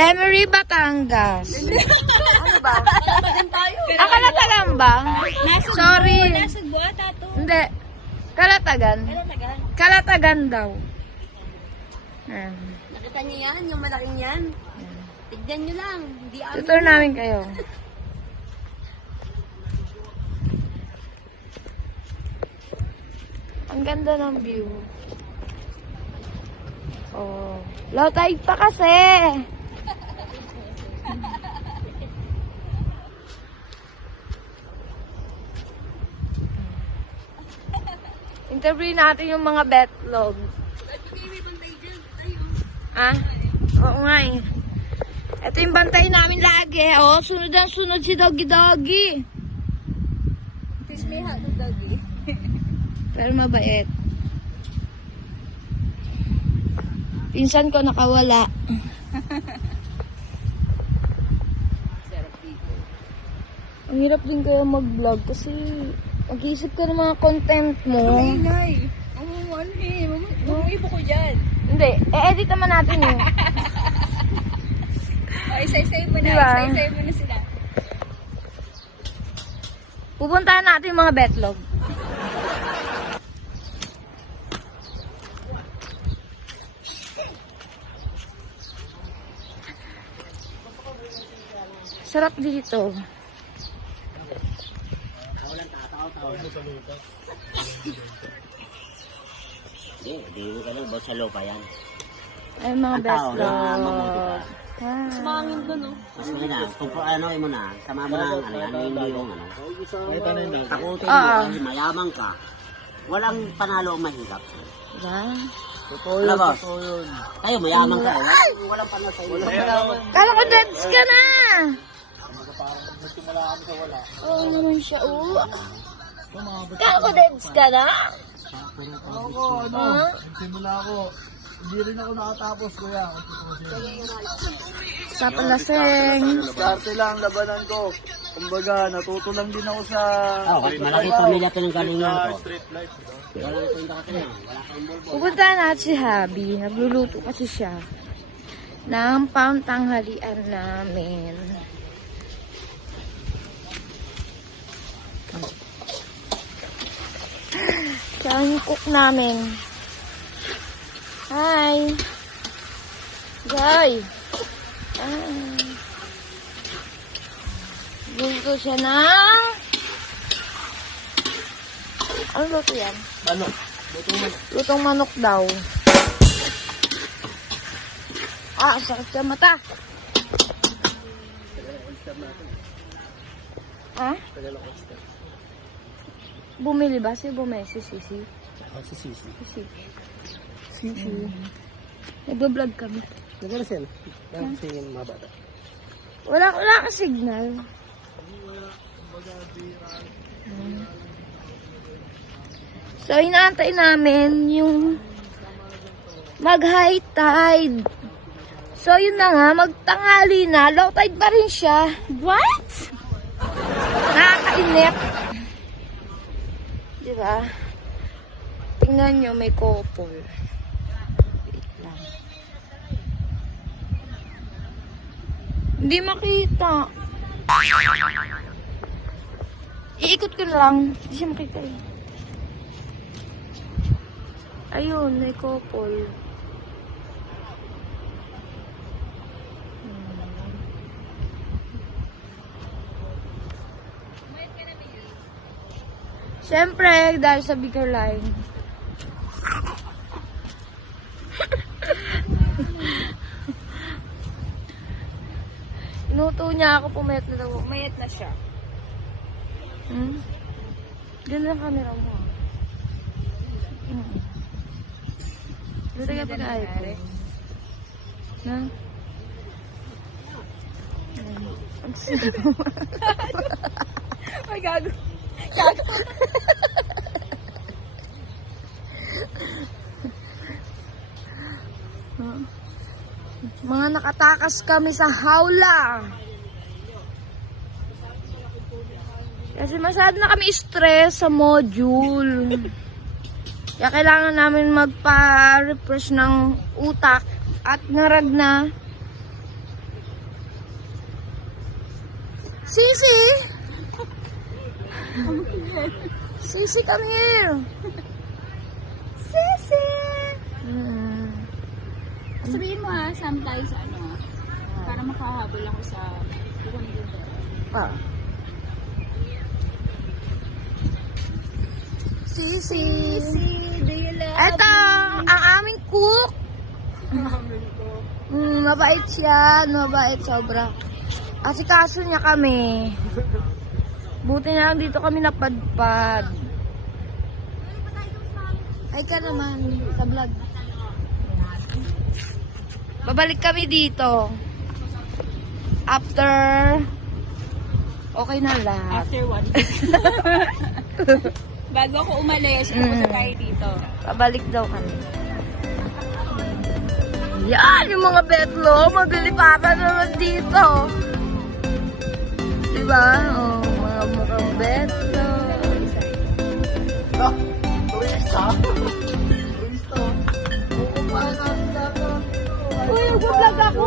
Lemery, Batangas. Ano ba? Kalatagan tayo. Kalatagan ba? Sorry. Nasag ba, tato? Hindi. Kalatagan. Kalatagan. Kalatagan daw. Ayan. Nakita niyo yan? Yung malaking yan? Tignan niyo lang. Hindi amin. Tutur namin kayo. Ang ganda ng view. Oh. Low tide pa kasi. Interview natin yung mga betlog. Ah? Oo nga eh. Ito yung bantay namin lagi. Oh, sunod ang sunod si Doggy Doggy. Pismiha to doggy. Pero mabait. Pinsan ko nakawala. Sarap dito. Ang hirap din kaya mag-vlog kasi mag-iisip ka ng mga content mo. Nay. Ano eh. Ibo ko dyan. Hindi, e-edit naman natin eh. Ay, say mo na. Diba? Say mo na sila. Pupuntahan natin yung mga betlog. Sarap dito. Hindi mo ka lang, boss, sa lupa yan. Ay, mga Ang tao na betlog. mabuti ka. Ah. Mangin doon, no? Mas may na, kung ano mo na, sama mo na, ano yan, hindi yung ano. Takutin mo, Oo. kasi mayaman ka. Walang panalo ang mahirap. Diba? Ano ba? Tayo, mayaman ka. Walang panalo sa'yo. Kala ko deads ka na! Oo naman siya, oh. Kala ko deads ka na? Ako, ano, simula ako, hindi rin ako nakatapos, kuya. Sa palaseng. Starte lang, labanan ko. Kumbaga, natuto lang din ako sa... Oh, malaki pamilya pinanggalingan ko. Wala kang bulbo. Pupunta natin si Habi. Nagluluto kasi siya ng pangtanghalian namin. Siya ang cook namin. Hi! Joy! Luto siya ng... Ano luto yan? Ano? Lutong manok daw. Ah, sakit sa mata. Ah? Bumili ba? Si bumili si Sisi. Si Sisi. Sisi. Sisi. Nag-vlog kami. Nag-alasel. Yan, si mga bata. Wala kang signal. So, inaantay namin yung mag-high tide. So, yun na nga, magtanghali na. Low tide pa rin siya. What? Nakakainip. Diba? Tingnan nyo, may couple. Wait lang. Hindi makita. Iikot ko na lang. Hindi siya makita eh. Ayun, may couple. Siyempre, dahil sa bigger line. Inuto niya ako, pumayat na daw. Mayat na siya. Ganda ang camera mo. Dito ka pag-iPhone. Na? Ang sino. Ay, gago. Mga nakatakas kami sa hawla. Kasi masyado na kami stress sa module. Kaya kailangan namin magpa-refresh ng utak at narag na Sisi! Sisi, come here! Sisi! Sabihin mo ha, saan tayo sa ano, para makahabol ako sa buwan dito. Ah. Sisi! Do you love Eto, ang aming cook. Mabait siya, mabait sobra. Asikaso niya kami. Buti na lang dito kami napadpad. Ay ka naman sa vlog. Babalik kami dito. After okay na lahat. After one. Bago ako umalis, pupunta tayo dito. Babalik daw kami. Yan, yung mga betlo, maglilipatan naman dito. Diba? Oh, mga mukhang betlo. Turista? Turista? Oo, parang natin dito. Uy, nag-vlog ako.